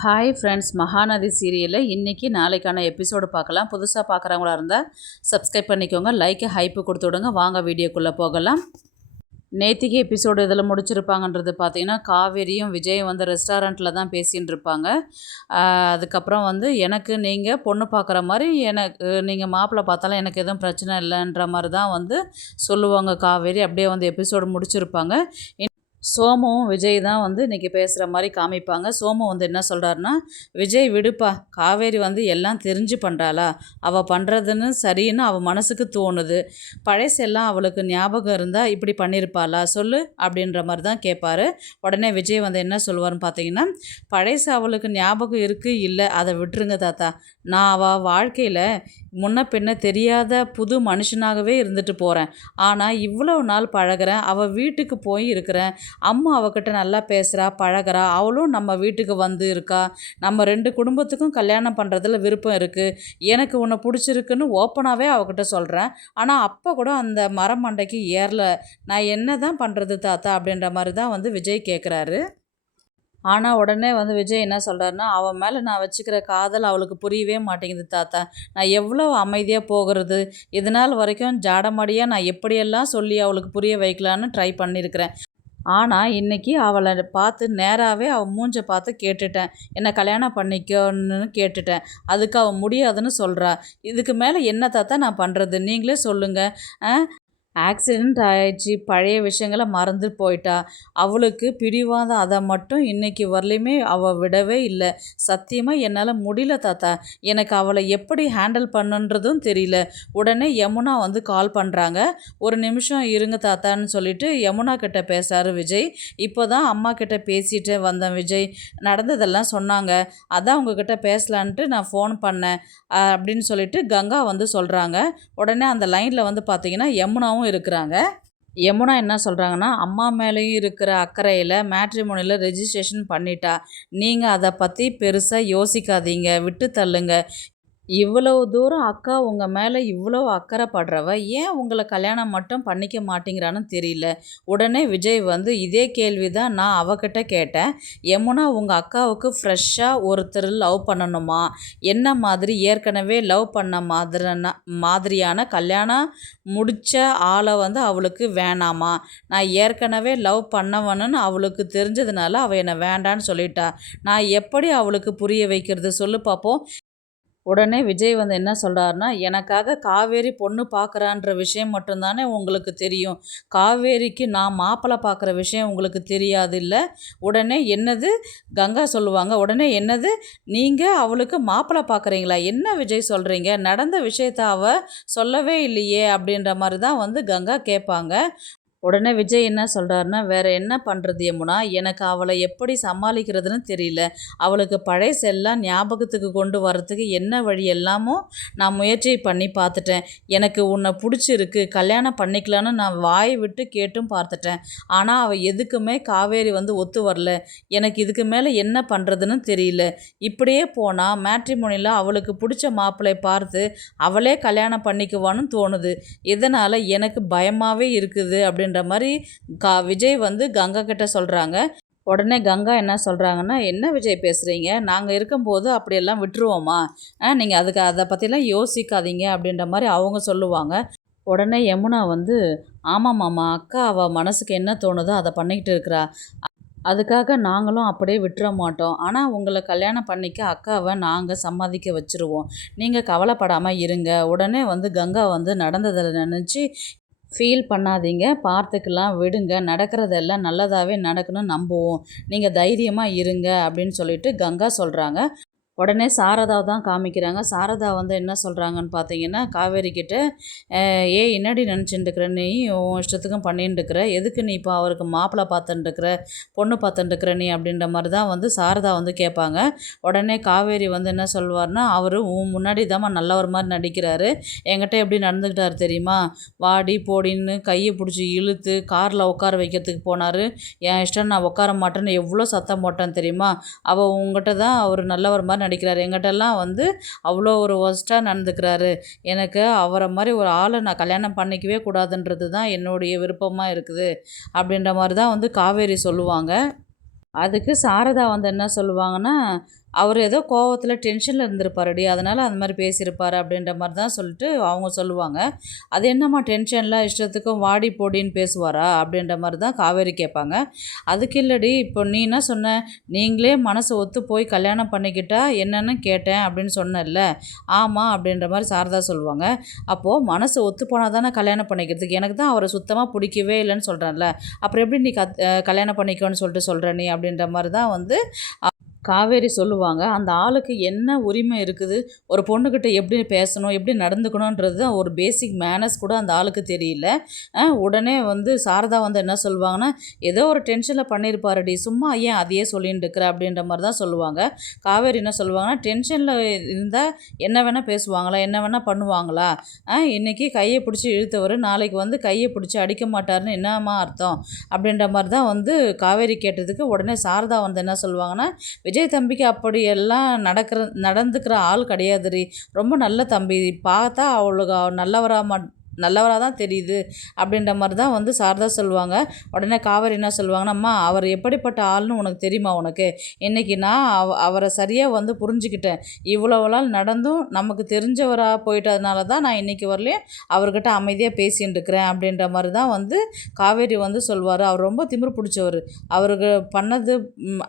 Hi friends, Mahanadi சீரியலில் இன்றைக்கி நாளைக்கான எபிசோடு பார்க்கலாம். புதுசாக பார்க்குறவங்களா இருந்தால் சப்ஸ்கிரைப் பண்ணிக்கோங்க, லைக்கு ஹைப்பு கொடுத்து விடுங்க. வாங்க வீடியோக்குள்ளே போகலாம். நேத்திக்கு எபிசோடு இதில் முடிச்சிருப்பாங்கன்றது பார்த்தீங்கன்னா, காவேரியும் விஜயும் வந்து ரெஸ்டாரண்ட்டில் தான் பேசின்னு இருப்பாங்க. அதுக்கப்புறம் வந்து எனக்கு நீங்கள் பொண்ணு பார்க்குற மாதிரி எனக்கு நீங்கள் மாப்பிள்ளை பார்த்தாலும் எனக்கு எதுவும் பிரச்சனை இல்லைன்ற மாதிரி தான் வந்து சொல்லுவாங்க காவேரி. அப்படியே வந்து எபிசோடு முடிச்சிருப்பாங்க. சோமுவும் விஜய் தான் வந்து இன்றைக்கி பேசுகிற மாதிரி காமிப்பாங்க. சோமு வந்து என்ன சொல்கிறாருன்னா, விஜய் விடுப்பா, காவேரி வந்து எல்லாம் தெரிஞ்சு பண்ணுறாளா, அவள் பண்ணுறதுன்னு சரின்னு அவள் மனசுக்கு தோணுது, பழசெல்லாம் அவளுக்கு ஞாபகம் இருந்தால் இப்படி பண்ணியிருப்பாளா சொல்லு அப்படின்ற மாதிரி தான் கேட்பார். உடனே விஜய் வந்து என்ன சொல்லுவார்னு பார்த்தீங்கன்னா, பழசு அவளுக்கு ஞாபகம் இருக்குது இல்லை அதை விட்டுருங்க தாத்தா, நான் அவள் வாழ்க்கையில் முன்ன பின்ன தெரியாத புது மனுஷனாகவே இருந்துட்டு போகிறேன். ஆனால் இவ்வளோ நாள் பழகிறேன், அவள் வீட்டுக்கு போய் இருக்கிறேன், அம்மா அவகிட்ட நல்லா பேசுகிறா பழகிறா, அவளும் நம்ம வீட்டுக்கு வந்து இருக்கா, நம்ம 2 குடும்பத்துக்கும் கல்யாணம் பண்ணுறதுல விருப்பம் இருக்குது, எனக்கு உன்னை பிடிச்சிருக்குன்னு ஓப்பனாகவே அவகிட்ட சொல்கிறேன். ஆனால் அப்போ கூட அந்த மரமண்டைக்கு ஏறல, நான் என்ன தான் பண்ணுறது தாத்தா அப்படின்ற மாதிரி தான் வந்து விஜய் கேட்குறாரு. ஆனால் உடனே வந்து விஜய் என்ன சொல்கிறாருன்னா, அவன் மேலே நான் வச்சுக்கிற காதல் அவளுக்கு புரியவே மாட்டேங்குது தாத்தா, நான் எவ்வளோ அமைதியாக போகிறது, இதனால் வரைக்கும் ஜாடமாடியாக நான் எப்படியெல்லாம் சொல்லி அவளுக்கு புரிய வைக்கலான்னு ட்ரை பண்ணியிருக்கிறேன். ஆனால் இன்றைக்கி அவளை பார்த்து நேராகவே அவள் மூஞ்சை பார்த்து கேட்டுட்டேன், என்னை கல்யாணம் பண்ணிக்கோன்னு கேட்டுட்டேன். அதுக்கு அவள் முடியாதுன்னு சொல்கிறா. இதுக்கு மேலே என்ன தாத்தா நான் பண்ணுறது, நீங்களே சொல்லுங்கள். ஆக்சிடெண்ட் ஆயிடுச்சு, பழைய விஷயங்களை மறந்து போயிட்டா, அவளுக்கு பிடிவாதம் அதை மட்டும் இன்றைக்கி வரலையுமே அவள் விடவே இல்லை. சத்தியமாக என்னால் முடியல தாத்தா, எனக்கு அவளை எப்படி ஹேண்டில் பண்ணுன்றதும் தெரியல. உடனே யமுனா வந்து கால் பண்ணுறாங்க. ஒரு நிமிஷம் இருங்க தாத்தான்னு சொல்லிட்டு யமுனா கிட்ட பேசுகிறாரு விஜய். இப்போ தான் அம்மா கிட்ட பேசிட்டு வந்தேன் விஜய், நடந்ததெல்லாம் சொன்னாங்க, அதான் உங்ககிட்ட பேசலான்ட்டு நான் ஃபோன் பண்ணேன் அப்படின்னு சொல்லிட்டு கங்கா வந்து சொல்கிறாங்க. உடனே அந்த லைனில் வந்து பார்த்திங்கன்னா யமுனாவும் இருக்கிறாங்க. யமுனா என்ன சொல்கிறாங்கன்னா, அம்மா மேலேயும் இருக்கிற அக்கறையில் மேட்ரிமோனியில் ரெஜிஸ்ட்ரேஷன் பண்ணிட்டா, நீங்கள் அதை பற்றி பெருசாக யோசிக்காதீங்க, விட்டு தள்ளுங்க. இவ்வளவு தூரம் அக்கா உங்கள் மேலே இவ்வளோ அக்கறைப்படுறவ ஏன் உங்களை கல்யாணம் மட்டும் பண்ணிக்க மாட்டேங்கிறான்னு தெரியல. உடனே விஜய் வந்து இதே கேள்வி தான் நான் அவகிட்ட கேட்டேன். யமுனா, உங்கள் அக்காவுக்கு ஃப்ரெஷ்ஷாக ஒருத்தர் லவ் பண்ணணுமா, என்ன மாதிரி ஏற்கனவே லவ் பண்ண மாதிரியான கல்யாணம் முடித்த ஆளை வந்து அவளுக்கு வேணாமா, நான் ஏற்கனவே லவ் பண்ணவனுன்னு அவளுக்கு தெரிஞ்சதுனால அவள் என்னை வேண்டான்னு சொல்லிட்டா, நான் எப்படி அவளுக்கு புரிய வைக்கிறது சொல்லு பார்ப்போம். உடனே விஜய் வந்து என்ன சொல்கிறாருன்னா, எனக்காக காவேரி பொண்ணு பார்க்குறான்ற விஷயம் மட்டும்தானே உங்களுக்கு தெரியும், காவேரிக்கு நான் மாப்பிள்ளை பார்க்குற விஷயம் உங்களுக்கு தெரியாது இல்லை. உடனே என்னது கங்கா சொல்லுவாங்க. உடனே என்னது நீங்கள் அவளுக்கு மாப்பிள்ளை பார்க்குறீங்களா, என்ன விஜய் சொல்கிறீங்க, நடந்த விஷயத்த அவள் சொல்லவே இல்லையே அப்படின்ற மாதிரி தான் வந்து கங்கா கேட்பாங்க. உடனே விஜய் என்ன சொல்கிறாருன்னா, வேறு என்ன பண்ணுறது யமுனா, எனக்கு அவளை எப்படி சமாளிக்கிறதுன்னு தெரியல, அவளுக்கு பழசெல்லாம் ஞாபகத்துக்கு கொண்டு வரத்துக்கு என்ன வழி எல்லாமோ நான் முயற்சி பண்ணி பார்த்துட்டேன், எனக்கு உன்னை பிடிச்சிருக்கு கல்யாணம் பண்ணிக்கலான்னு நான் வாய் விட்டு கேட்டும் பார்த்துட்டேன், ஆனால் அவள் எதுக்குமே காவேரி வந்து ஒத்து வரல, எனக்கு இதுக்கு மேலே என்ன பண்ணுறதுன்னு தெரியல, இப்படியே போனால் மேட்ரிமோனியில் அவளுக்கு பிடிச்ச மாப்பிள்ளை பார்த்து அவளே கல்யாணம் பண்ணிக்குவான்னு தோணுது, இதனால் எனக்கு பயமாகவே இருக்குது அப்படின்னு மாதிரி விஜய் வந்து கங்கா கிட்ட சொல்கிறாங்க. உடனே கங்கா என்ன சொல்கிறாங்கன்னா, என்ன விஜய் பேசுகிறீங்க, நாங்கள் இருக்கும்போது அப்படியெல்லாம் விட்டுருவோமா, நீங்கள் அதை பற்றிலாம் யோசிக்காதீங்க அப்படின்ற மாதிரி அவங்க சொல்லுவாங்க. உடனே யமுனா வந்து, ஆமாம் மாமா, அக்கா அவள் மனசுக்கு என்ன தோணுதோ அதை பண்ணிக்கிட்டு இருக்கிறா, அதுக்காக நாங்களும் அப்படியே விட்டுற மாட்டோம், ஆனால் உங்களை கல்யாணம் பண்ணிக்க அக்காவை நாங்கள் சம்மதிக்க வச்சுருவோம், நீங்கள் கவலைப்படாமல் இருங்க. உடனே வந்து கங்கா வந்து நடந்ததில் நினச்சி ஃபீல் பண்ணாதீங்க, பார்த்துக்கலாம் விடுங்க, நடக்கிறதெல்லாம் நல்லதாகவே நடக்கணும்னு நம்புவோம், நீங்கள் தைரியமாக இருங்க அப்படின்னு சொல்லிட்டு கங்கா சொல்கிறாங்க. உடனே சாரதாவை தான் காமிக்கிறாங்க. சாரதா வந்து என்ன சொல்கிறாங்கன்னு பார்த்தீங்கன்னா, காவேரி கிட்ட, என்னடி நினச்சிட்டுருக்குற நீ, உன் இஷ்டத்துக்கும் பண்ணிட்டுருக்குற, எதுக்கு நீ இப்போ அவருக்கு மாப்பிள்ளை பார்த்துட்டுருக்குற, பொண்ணு பார்த்துட்டுருக்குற நீ அப்படின்ற மாதிரி தான் வந்து சாரதா வந்து கேட்பாங்க. உடனே காவேரி வந்து என்ன சொல்வார்னா, அவர் உன் முன்னாடி தாம்மா நல்லவர் மாதிரி நடிக்கிறாரு, என்கிட்ட எப்படி நடந்துக்கிட்டார் தெரியுமா, வாடி போடின்னு கையை பிடிச்சி இழுத்து காரில் உட்கார வைக்கிறதுக்கு போனார், என் இஷ்டம் நான் உட்கார மாட்டேன்னு எவ்வளோ சத்தம் போட்டான்னு தெரியுமா, அவள் உங்கள்கிட்ட தான் அவர் நல்லவர் மாதிரி நடிக்கிறாரு, எங்கிட்டலாம் வந்து அவ்வளோ ஒரு ஒஸ்ட்டாக நடந்துக்கிறாரு, எனக்கு அவரை மாதிரி ஒரு ஆளை நான் கல்யாணம் பண்ணிக்கவே கூடாதுன்றது தான் என்னுடைய விருப்பமாக இருக்குது அப்படின்ற மாதிரி தான் வந்து காவேரி சொல்லுவாங்க. அதுக்கு சாரதா வந்து என்ன சொல்லுவாங்கன்னா, அவர் ஏதோ கோவத்துல டென்ஷன்ல இருந்திருப்பாருடி. அதனால அந்த மாரி பேசியிருப்பாரு அப்படின்ற மாரி தான் சொல்லிட்டு அவங்க சொல்லுவாங்க. அது என்னம்மா டென்ஷன்ல இஷ்டத்துக்கும் வாடி போடின்னு பேசுவாரா? அப்படின்ற மாரி தான் காவேரி கேட்பாங்க. அதுக்கு இல்லடி, இப்போ நீ என்ன சொன்ன? நீங்களே மனசு ஒத்து போய் கல்யாணம் பண்ணிக்கிட்டா என்னன்னு கேட்டேன் அப்படின்னு சொன்னல்ல. ஆமா அப்படின்ற மாரி சாரதா சொல்லுவாங்க. அப்போ மனசு ஒத்து போனா தானே கல்யாணம் பண்ணிக்கிறதுக்கு. எனக்கு தான் அவர சுத்தமா புடிக்கவே இல்லன்னு சொல்றேன்ல. அப்புறம் எப்படி நீ கல்யாணம் பண்ணிக்கோன்னு சொல்லிட்டு சொல்ற நீ? அப்படின்ற மாரி தான் வந்து காவேரி சொல்லுவாங்க. அந்த ஆளுக்கு என்ன உரிமை இருக்குது? ஒரு பொண்ணுக்கிட்ட எப்படி பேசணும்? எப்படி நடந்துக்கணுன்றது தான் ஒரு பேசிக் மேனர்ஸ் கூட அந்த ஆளுக்கு தெரியல. உடனே வந்து சாரதா வந்து என்ன சொல்லுவாங்கன்னா, "ஏதோ ஒரு டென்ஷன்ல பண்ணியிருப்பாருடி. சும்மா ஏன் அதையே சொல்லின்ட்டு இருக்கிற?" அப்படின்ற மாரி தான் சொல்லுவாங்க. காவேரி என்ன சொல்லுவாங்கன்னா, "டென்ஷன்ல இருந்தா என்ன வேணா பேசுவாங்களா? என்ன வேணா பண்ணுவாங்களா? இன்னைக்கு கைய பிடிச்சு இழுத்தவரு, நாளைக்கு வந்து கைய பிடிச்சு அடிக்க மாட்டாருன்னு என்னம்மா அர்த்தம்?" அப்படின்ற மாரி தான் வந்து காவேரி கேட்டதுக்கு, உடனே சாரதா வந்து என்ன சொல்லுவாங்கன்னா, விஜய் தம்பிக்கு அப்படியெல்லாம் நடந்துக்கிற ஆள் கிடையாதுடி. ரொம்ப நல்ல தம்பி. பார்த்தா அவளுக்கு நல்லவரா தான் தெரியுது அப்படின்ற மாரி தான் வந்து சாரதா சொல்லுவாங்க. உடனே காவேரி என்ன சொல்லுவாங்கன்னா, "அம்மா அவர் எப்படிப்பட்ட ஆள்னு உனக்கு தெரியுமா உனக்கு? இன்னைக்கு நான் அவரை சரியா வந்து புரிஞ்சுக்கிட்டேன். இவ்வளவு நாள் நடந்தும் நமக்கு தெரிஞ்சவரா போயிட்டதுனால தான் நான் இன்னைக்கு வரலையும் அவர்கிட்ட அமைதியா பேசின்னு இருக்கிறேன்." அப்படின்ற மாரி தான் வந்து காவேரி வந்து சொல்வாரு. அவர் ரொம்ப திமிரு பிடிச்சவரு. அவருக்கு பண்ணது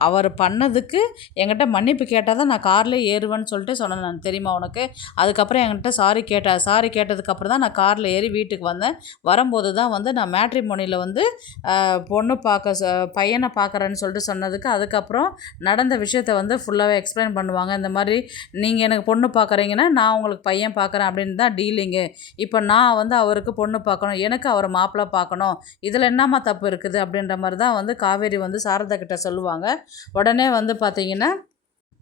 அவர் பண்ணதுக்கு என்கிட்ட மன்னிப்பு கேட்டால் தான் நான் கார்லேயே ஏறுவேன்னு சொல்லிட்டு சொன்னேன் நான், தெரியுமா உனக்கு? அதுக்கப்புறம் என்கிட்ட சாரி கேட்டதுக்கப்புறம் தான் நான் காரில் ஏறி வீட்டுக்கு வந்தேன். வரும்போது தான் வந்து நான் மேட்ரிமோனியில் வந்து பொண்ணு பார்க்க பையனை பார்க்குறேன்னு சொல்லிட்டு சொன்னதுக்கு, அதுக்கப்புறம் நடந்த விஷயத்த வந்து ஃபுல்லாகவே எக்ஸ்பிளைன் பண்ணுவாங்க. இந்த மாதிரி நீங்கள் எனக்கு பொண்ணு பார்க்குறீங்கன்னா நான் உங்களுக்கு பையன் பார்க்குறேன் அப்படின்னு தான் டீலிங்கு. இப்போ நான் வந்து அவருக்கு பொண்ணு பார்க்கணும், எனக்கு அவர் மாப்பிள்ளை பார்க்கணும், இதில் என்னம்மா தப்பு இருக்குது? அப்படின்ற மாதிரி தான் வந்து காவேரி வந்து சாரதா கிட்ட சொல்லுவாங்க. உடனே வந்து பார்த்தீங்கன்னா,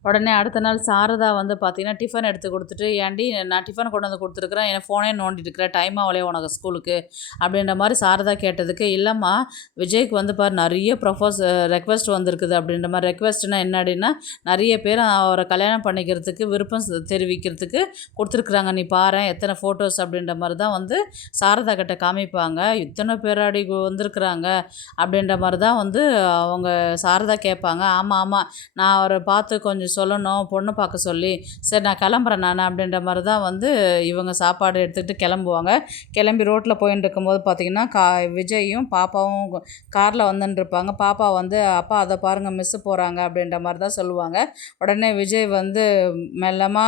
உடனே அடுத்த நாள் சாரதா வந்து பார்த்தீங்கன்னா, டிஃபன் எடுத்து குடுத்துட்டு, "ஏன்டி நான் டிஃபன் கொண்டு வந்து குடுத்துருக்குறேன், என் ஃபோனே நோண்டிட்டு இருக்கிற, டைம் ஆகலையா உனக்கு ஸ்கூலுக்கு?" அப்படின்ற மாரி சாரதா கேட்டதுக்கு, "இல்லைம்மா, விஜய்க்கு வந்து பாரு நெறைய ரெக்வெஸ்ட் வந்திருக்குது." அப்படின்ற மாரி. ரெக்வெஸ்ட்னா என்னடின்னா, நெறைய பேர் அவர கல்யாணம் பண்ணிக்கிறதுக்கு விருப்பம் தெரிவிக்கிறதுக்கு குடுத்துருக்குறாங்க. நீ பாரேன் எத்தனை ஃபோட்டோஸ் அப்படின்ற மாரி தான் வந்து சாரதா கிட்ட காமிப்பாங்க. "இத்தனை பேராடி வந்திருக்குறாங்க?" அப்படின்ற மாரி தான் வந்து அவங்க சாரதா கேட்பாங்க. "ஆமா, ஆமா. நான் அவர பார்த்து கொஞ்சம் சொல்லணும், பொண்ணு பார்க்க சொல்லி. சரி நான் கிளம்புறேன் நான்." அப்படின்ற மாரி தான் வந்து இவங்க சாப்பாடு எடுத்துகிட்டு கிளம்புவாங்க. கிளம்பி ரோட்டில் போயின்னு இருக்கும்போது பார்த்தீங்கன்னா, விஜயும் பாப்பாவும் காரில் வந்துட்டுருப்பாங்க. பாப்பா வந்து, "அப்பா அதை பாருங்கள் மிஸ்ஸு போகிறாங்க." அப்படின்ற மாரி தான் சொல்லுவாங்க. உடனே விஜய் வந்து மெல்லமா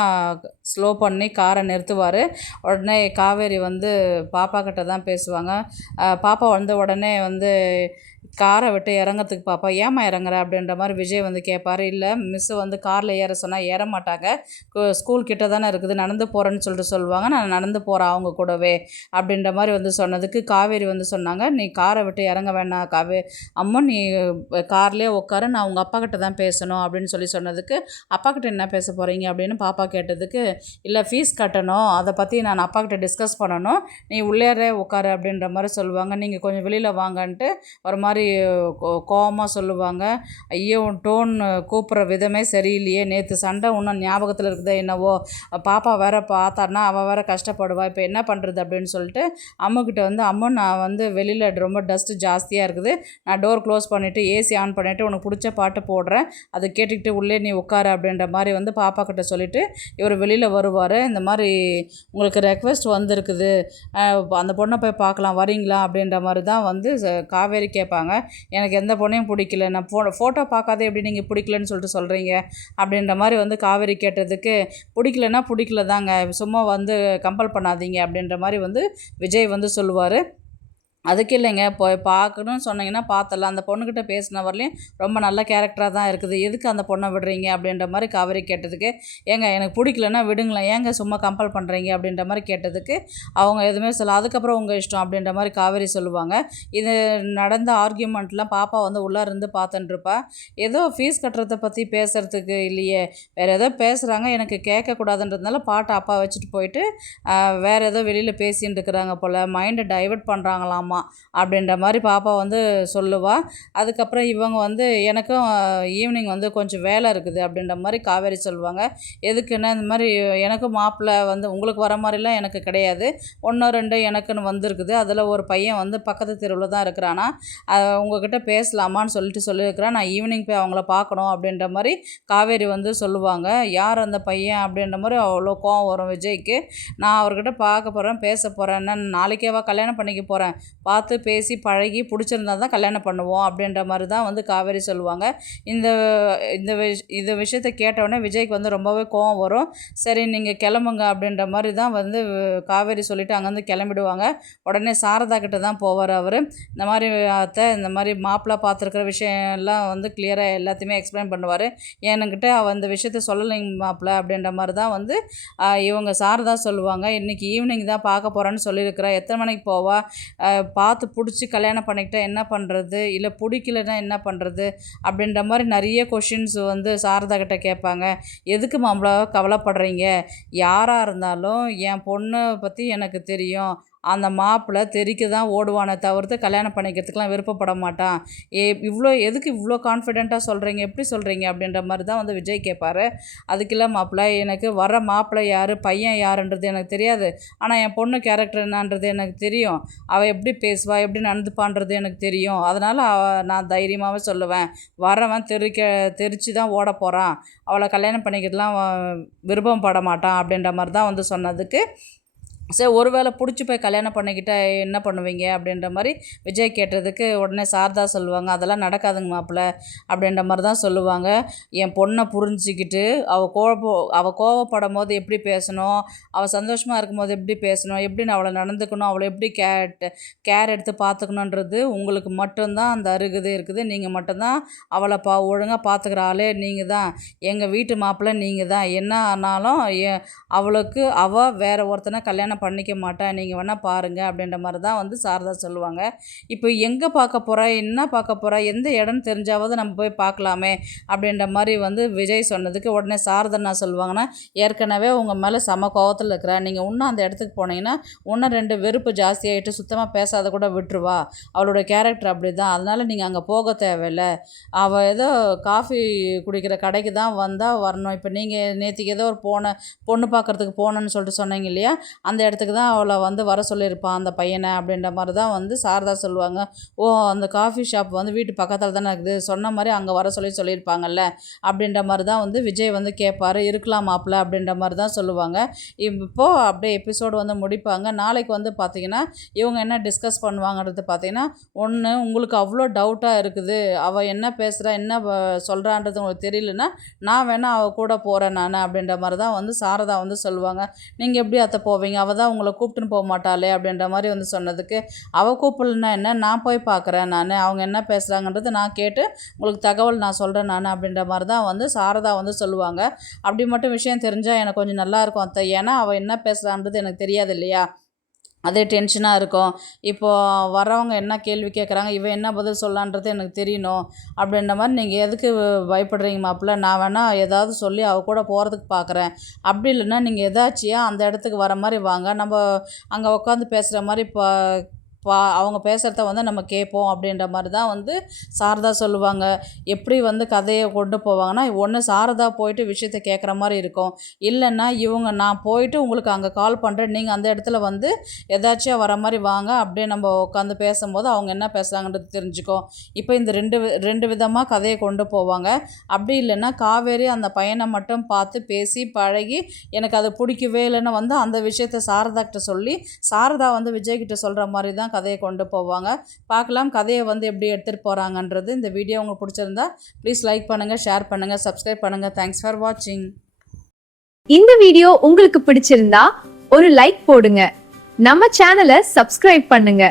ஸ்லோ பண்ணி காரை நிறுத்துவார். உடனே காவேரி வந்து பாப்பா கிட்ட தான் பேசுவாங்க. பாப்பா வந்து உடனே வந்து, "காரை விட்டு இறங்கறதுக்கு பாப்பா." "ஏம்மா இறங்குற?" அப்படின்ற மாரி விஜய் வந்து கேட்பாரு. "இல்லை மிஸ்ஸு வந்து காரில் ஏற சொன்னால் ஏற மாட்டாங்க. ஸ்கூல் கிட்ட தானே இருக்குது, நடந்து போகிறேன்னு சொல்லிட்டு சொல்லுவாங்க. நான் நடந்து போகிறேன் அவங்க கூடவே." அப்படின்ற மாதிரி வந்து சொன்னதுக்கு காவேரி வந்து சொன்னாங்க, "நீ காரை விட்டு இறங்க வேணாம் அம்மா, நீ கார்லேயே உட்காரு, நான் உங்கள் அப்பா கிட்ட தான் பேசணும்." அப்படின்னு சொன்னதுக்கு, "அப்பா கிட்ட என்ன பேச போகிறீங்க?" அப்படின்னு பாப்பா கேட்டதுக்கு, "இல்லை ஃபீஸ் கட்டணும், அதை பற்றி நான் அப்பா கிட்ட டிஸ்கஸ் பண்ணணும், நீ உள்ளேறே உட்காரு." அப்படின்ற மாதிரி சொல்லுவாங்க. "நீங்கள் கொஞ்சம் வெளியில் வாங்கன்ட்டு ஒரு மாதிரி கோவமாக சொல்லுவாங்க. ஐயோ, உன் டோன் கூப்பிட்ற விதமே சரியில்லையே, நேற்று சண்டை இன்னும் ஞாபகத்தில் இருக்குதா என்னவோ, பாப்பா வேற பார்த்தான்னா அவள் வேற கஷ்டப்படுவா, இப்போ என்ன பண்ணுறது?" அப்படின்னு சொல்லிட்டு அம்முக்கிட்ட வந்து, "அம்மு, நான் வந்து வெளியில் ரொம்ப டஸ்ட்டு ஜாஸ்தியாக இருக்குது, நான் டோர் க்ளோஸ் பண்ணிவிட்டு ஏசி ஆன் பண்ணிவிட்டு உனக்கு பிடிச்ச பாட்டு போடுறேன், அதை கேட்டுக்கிட்டு உள்ளே நீ உட்காரு." அப்படின்ற மாதிரி வந்து பாப்பா கிட்ட சொல்லிவிட்டு இவர் வெளியில் வருவார். இந்த மாதிரி, "உங்களுக்கு ரெக்வெஸ்ட் வந்திருக்குது, அந்த பொண்ணை போய் பார்க்கலாம், வரீங்களா?" அப்படின்ற மாதிரி தான் வந்து காவேரி கேட்பாங்க. "எனக்கு எந்த பொண்ணையும் பிடிக்கல, நான் ஃபோட்டோ பார்க்காதே எப்படி நீங்கள் பிடிக்கலன்னு சொல்லிட்டு சொல்கிறீங்க?" அப்படின்ற மாதிரி வந்து காவேரி கேட்டதுக்கு, "பிடிக்கலன்னா பிடிக்கல தாங்க, சும்மா வந்து கம்பல் பண்ணாதீங்க." அப்படின்ற மாதிரி வந்து விஜய் வந்து சொல்லுவார். "அதுக்கு இல்லைங்க, போய் பார்க்கணும்னு சொன்னீங்கன்னா பார்த்துடலாம். அந்த பொண்ணுக்கிட்ட பேசின வரலையும் ரொம்ப நல்ல கேரக்டராக தான் இருக்குது, எதுக்கு அந்த பொண்ணை விடுறீங்க?" அப்படின்ற மாதிரி காவேரி கேட்டதுக்கு, "ஏங்க எனக்கு பிடிக்கலன்னா விடுங்களேன், ஏங்க சும்மா கம்பல் பண்ணுறீங்க?" அப்படின்ற மாதிரி கேட்டதுக்கு அவங்க எதுவுமே "அதுக்கப்புறம் உங்கள் இஷ்டம்." அப்படின்ற மாதிரி காவேரி சொல்லுவாங்க. இது நடந்த ஆர்கியூமெண்ட்லாம் பாப்பா வந்து உள்ளே இருந்து பார்த்துட்டுருப்பா. ஏதோ ஃபீஸ் கட்டுறதை பற்றி பேசுகிறதுக்கு இல்லையே, வேறு ஏதோ பேசுகிறாங்க, எனக்கு கேட்கக்கூடாதுன்றதுனால பாட்டை அப்பா வச்சுட்டு போயிட்டு வேறு ஏதோ வெளியில் பேசின்னு இருக்கிறாங்க போல், மைண்டை டைவர்ட் பண்ணுறாங்களாம்மா வேணாமா அப்படின்ற மாதிரி பாப்பா வந்து சொல்லுவா. அதுக்கப்புறம் இவங்க வந்து எனக்கும் ஈவினிங் வந்து கொஞ்சம் வேலை இருக்குது அப்படின்ற மாதிரி காவேரி சொல்லுவாங்க. எதுக்குன்னா இந்த மாதிரி எனக்கும் மாப்பிள்ளை வந்து உங்களுக்கு வர மாதிரிலாம் எனக்கு கிடையாது, 1-2 எனக்குன்னு வந்திருக்குது. அதில் ஒரு பையன் வந்து பக்கத்து தெருவில் தான் இருக்கிறானா, உங்ககிட்ட பேசலாமான்னு சொல்லியிருக்கிறான். நான் ஈவினிங் போய் அவங்கள பார்க்கணும் அப்படின்ற மாதிரி காவேரி வந்து சொல்லுவாங்க. யார் அந்த பையன் அப்படின்ற மாதிரி அவ்வளோ கோவம் வரும் விஜய்க்கு. நான் அவர்கிட்ட பார்க்க போகிறேன், பேச போகிறேன், நான் நாளைக்கேவா கல்யாணம் பண்ணிக்க போகிறேன், பார்த்து பேசி பழகி பிடிச்சிருந்தா தான் கல்யாணம் பண்ணுவோம் அப்படின்ற மாதிரி தான் வந்து காவேரி சொல்லுவாங்க. இந்த இந்த விஷயத்த கேட்டவுடனே விஜய்க்கு வந்து ரொம்பவே கோவம் வரும். சரி நீங்கள் கிளம்புங்க அப்படின்ற மாதிரி தான் வந்து காவேரி சொல்லிவிட்டு அங்கேருந்து கிளம்பிடுவாங்க. உடனே சாரதா கிட்ட தான் போவார் அவர். இந்த மாதிரி அத்தை, இந்த மாதிரி மாப்பிள்ளை பார்த்துருக்குற விஷயம்லாம் வந்து கிளியராக எல்லாத்தையுமே எக்ஸ்பிளைன் பண்ணுவார். என்கிட்ட அவள் இந்த விஷயத்த சொல்லலைங்க மாப்பிள்ளை அப்படின்ற மாதிரி தான் வந்து இவங்க சாரதா சொல்லுவாங்க. இன்றைக்கி ஈவினிங் தான் பார்க்க போகிறேன்னு சொல்லியிருக்கிறா, எத்தனை மணிக்கு போவா, பார்த்து பிடிச்சி கல்யாணம் பண்ணிக்கிட்டா என்ன பண்ணுறது, இல்லை பிடிக்கலன்னா என்ன பண்ணுறது அப்படின்ற மாதிரி நிறைய கொஷின்ஸ் வந்து சாரதா கிட்ட கேட்பாங்க. எதுக்கு மாப்பிள்ளை கவலைப்படுறீங்க, யாராக இருந்தாலும் என் பொண்ணை பற்றி எனக்கு தெரியும், அந்த மாப்பிள்ளை தெறிக்க தான் ஓடுவானே தவிர்த்து கல்யாணம் பண்ணிக்கிறதுக்கெலாம் விருப்பப்பட மாட்டான். எதுக்கு இவ்வளோ கான்ஃபிடெண்ட்டாக சொல்கிறீங்க, எப்படி சொல்கிறீங்க அப்படின்ற மாதிரி தான் வந்து விஜய் கேட்பார். அதுக்கு மாப்பிள்ளை, எனக்கு வர மாப்பிள்ளை யார், பையன் யாருன்றது எனக்கு தெரியாது, ஆனால் என் பொண்ணு கேரக்டர் என்னன்றது எனக்கு தெரியும், அவள் எப்படி பேசுவா, எப்படி நடந்துப்பான்றது எனக்கு தெரியும், அதனால் நான் தைரியமாகவே சொல்லுவேன், வரவன் தெரிச்சு தான் ஓட போகிறான், அவளை கல்யாணம் பண்ணிக்கிறதுலாம் விருப்பப்பட மாட்டான் அப்படின்ற மாதிரி தான் வந்து சொன்னதுக்கு, சரி ஒருவேளை பிடிச்சி போய் கல்யாணம் பண்ணிக்கிட்டால் என்ன பண்ணுவீங்க அப்படின்ற மாதிரி விஜய் கேட்டதுக்கு உடனே சாரதா சொல்லுவாங்க, அதெல்லாம் நடக்காதுங்க மாப்பிள்ளை அப்படின்ற மாதிரி தான் சொல்லுவாங்க. என் பொண்ணை புரிஞ்சிக்கிட்டு அவள் கோவப்படும் போது எப்படி பேசணும், அவள் சந்தோஷமாக இருக்கும்போது எப்படி பேசணும், எப்படி அவளை நடந்துக்கணும், அவளை எப்படி கேர் எடுத்து பார்த்துக்கணுன்றது உங்களுக்கு மட்டும்தான் அந்த அருகதை இருக்குது. நீங்கள் மட்டும்தான் அவளை ஒழுங்காக பார்த்துக்கிற ஆளே நீங்கள் தான், எங்கள் வீட்டு மாப்பிள்ளை நீங்கள் தான், என்ன ஆனாலும் அவளுக்கு அவள் வேறு ஒருத்தனை கல்யாணம் பண்ணிக்க மாட்டா, நீங்கள் வேணால் பாருங்கள் அப்படின்ற மாதிரி தான் வந்து சாரதா சொல்லுவாங்க. இப்போ எங்கே பார்க்க போகிறா, என்ன பார்க்க போகிறா, எந்த இடம்னு தெரிஞ்சாவது நம்ம போய் பார்க்கலாமே அப்படின்ற மாதிரி வந்து விஜய் சொன்னதுக்கு உடனே சாரதா என்ன சொல்லுவாங்கன்னா, ஏற்கனவே உங்கள் மேலே செம கோவத்தில் இருக்கிறா, நீங்கள் இன்னும் அந்த இடத்துக்கு போனீங்கன்னா இன்னும் 2 வெறுப்பு ஜாஸ்தியாகிட்டு சுத்தமாக பேசாத கூட விட்டுருவா, அவளோட கேரக்டர் அப்படி தான், அதனால் நீங்கள் அங்கே போக தேவையில்லை, அவள் ஏதோ காஃபி குடிக்கிற கடைக்கு தான் வரணும், இப்போ நீங்கள் நேற்றுக்கு ஏதோ ஒரு பொண்ணு பார்க்குறதுக்கு போகணுன்னு சொல்லிட்டு சொன்னீங்க இல்லையா, அந்த இடத்துக்கு தான் அவளை வந்து வர சொல்லியிருப்பான் அந்த பையனை அப்படின்ற மாதிரி தான் வந்து சாரதா சொல்லுவாங்க. ஓ, அந்த காஃபி ஷாப் வந்து வீட்டு பக்கத்தில் தானே இருக்குது, சொன்ன மாதிரி அங்கே வர சொல்லியிருப்பாங்கல்ல அப்படின்ற மாதிரி தான் வந்து விஜய் வந்து கேட்பார். இருக்கலாம் மாப்பிள்ள அப்படின்ற மாதிரி தான் சொல்லுவாங்க. இப்போது அப்படியே எபிசோடு வந்து முடிப்பாங்க. நாளைக்கு வந்து பார்த்திங்கன்னா இவங்க என்ன டிஸ்கஸ் பண்ணுவாங்கிறது பார்த்திங்கன்னா, ஒன்று உங்களுக்கு அவ்வளோ டவுட்டாக இருக்குது, அவள் என்ன பேசுகிறா என்ன சொல்கிறான்றது உங்களுக்கு தெரியலன்னா நான் வேணால் அவள் கூட போகிறேன் நான் அப்படின்ற மாதிரி தான் வந்து சாரதா வந்து சொல்லுவாங்க. நீங்கள் எப்படி அத்தை போவீங்க, அவள் தான் உங்களை கூப்பிட்டுன்னு போக மாட்டாளே அப்படின்ற மாதிரி வந்து சொன்னதுக்கு, அவள் கூப்பிடலன்னா என்ன, நான் போய் பார்க்குறேன், அவங்க என்ன பேசுகிறாங்கன்றது நான் கேட்டு உங்களுக்கு தகவல் நான் சொல்கிறேன் அப்படின்ற மாதிரி தான் வந்து சாரதா வந்து சொல்லுவாங்க. அப்படி மட்டும் விஷயம் தெரிஞ்சால் எனக்கு கொஞ்சம் நல்லாயிருக்கும் அத்தை, ஏன்னா அவள் என்ன பேசுகிறான்றது எனக்கு தெரியாது இல்லையா, அதே டென்ஷனாக இருக்கும். இப்போது வரவங்க என்ன கேள்வி கேட்குறாங்க, இவன் என்ன பதில் சொல்லலான்றது எனக்கு தெரியணும் அப்படின்ற மாதிரி, நீங்கள் எதுக்கு பயப்படுறீங்க மாப்பிள்ளை, நான் வேணால் ஏதாவது சொல்லி அவள் கூட போகிறதுக்கு பார்க்குறேன், அப்படி இல்லைன்னா நீங்கள் எதாச்சியா அந்த இடத்துக்கு வர மாதிரி வாங்க, நம்ம அங்கே உட்காந்து பேசுகிற மாதிரி அவங்க பேசுகிறத வந்து நம்ம கேட்போம் அப்படின்ற மாதிரி தான் வந்து சாரதா சொல்லுவாங்க. எப்படி வந்து கதையை கொண்டு போவாங்கன்னா, ஒன்று சாரதா போயிட்டு விஷயத்தை கேட்குற மாதிரி இருக்கும், இல்லைன்னா நான் போயிட்டு உங்களுக்கு அங்கே கால் பண்ணுறேன், நீங்கள் அந்த இடத்துல வந்து எதாச்சியாக வர மாதிரி வாங்க, அப்படியே நம்ம உட்காந்து பேசும்போது அவங்க என்ன பேசுகிறாங்கன்றது தெரிஞ்சுக்கோ. இப்போ இந்த ரெண்டு விதமாக கதையை கொண்டு போவாங்க. அப்படி இல்லைன்னா காவேரி அந்த பையனை மட்டும் பார்த்து பேசி பழகி எனக்கு அது பிடிக்கவே இல்லைன்னு வந்து அந்த விஷயத்தை சாரதாக்கிட்ட சொல்லி சாரதா வந்து விஜய்கிட்ட சொல்கிற மாதிரி தான் கதையை கொண்டு போவாங்க. பார்க்கலாம் கதையை வந்து எப்படி எடுத்துகிட்டு போகிறாங்கன்றது. இந்த வீடியோ உங்களுக்கு பிடிச்சிருந்தா ப்ளீஸ் லைக் பண்ணுங்கள், ஷேர் பண்ணுங்கள், சப்ஸ்கிரைப் பண்ணுங்கள். தேங்க்ஸ் ஃபார் வாட்சிங். இந்த வீடியோ உங்களுக்கு பிடிச்சிருந்தா ஒரு லைக் போடுங்க, நம்ம சேனலை சப்ஸ்கிரைப் பண்ணுங்க.